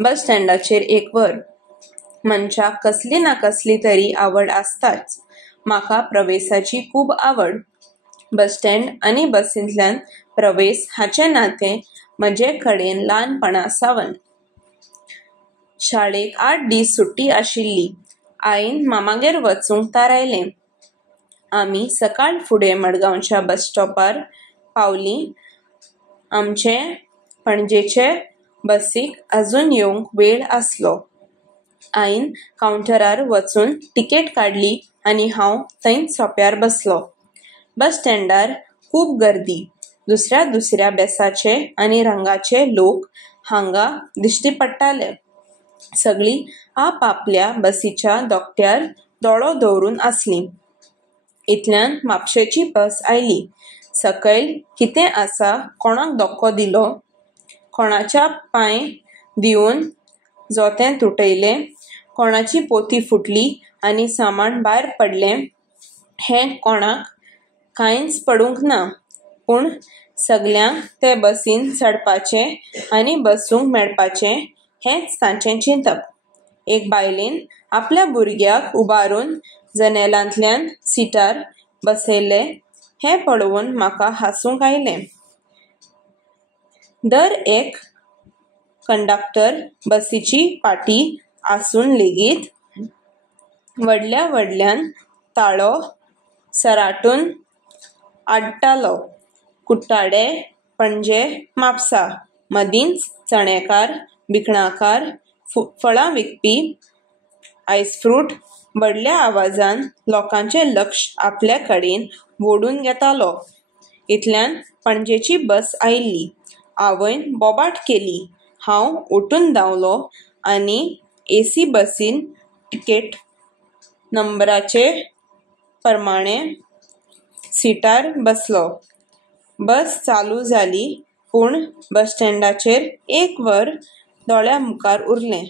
बस स्टँडाचेर एक वर मनशाक कसली ना कसली तरी आवड आसताच. म्हाका प्रवेशाची खूब आवड. बस स्टँड आनी बसींतल्यान प्रवेश हाचे नातें म्हजे कडेन ल्हानपणा सावन. शाळेक 8 दीस सुट्टी आशिल्ली. आईन मामागेर वचूंक थारायलें. आमी सकाळ फुडें मडगांवच्या बस स्टॉपार पावलीं. आमचे पणजेचे बसीक आजून येवंक वेळ आसलो. आईन कावंटरार वचून तिकेट काडली आनी हांव थंयच सोप्यार बसलो. बस स्टँडार खूब गर्दी. दुसऱ्या दुसऱ्या बेसाचे आनी रंगाचे लोक हांगा दिश्टी पडटाले. सगळीं आपआपल्या बसीच्या दोकट्यार दोळो दवरून आसलीं. इतल्यान म्हापशेची बस आयली. सकयल कितें आसा कोणाक धक्को दिलो, कोणाच्या पांय दिवन जोतें तुटयलें, कोणाची पोती फुटली आनी सामान भायर पडलें हें कोणाक कांयच पडूंक ना. पूण सगल्यांक ते बसीन चडपाचें आनी बसूंक मेळपाचें हेंच तांचें चिंतप. एक बायलेन आपल्या भुरग्याक उबारून जनेलांतल्यान सिटार बसयलें हें पळोवन म्हाका हांसूंक आयलें. दर एक कंडक्टर बसीची पाटी आसून लेगीत व्हडल्या व्हडल्यान ताळो सराटून आडटालो. कुट्टाडे, पणजे, म्हापसा मदींच चणेकार, भिकणाकार, फळां विकपी, आयसफ्रूट व्हडल्या आवाजान लोकांचें लक्ष आपले कडेन ओडून घेतालो. इतल्यान पणजेची बस आयिल्ली. आवयन बोबाट केली. हांव उठून धांवलो आनी एसी बसीन तिकेट नंबराचे प्रमाणें सिटार बसलो. बस चालू जाली पूण बस स्टँडाचेर एक वर दोळ्या मुखार उरलें.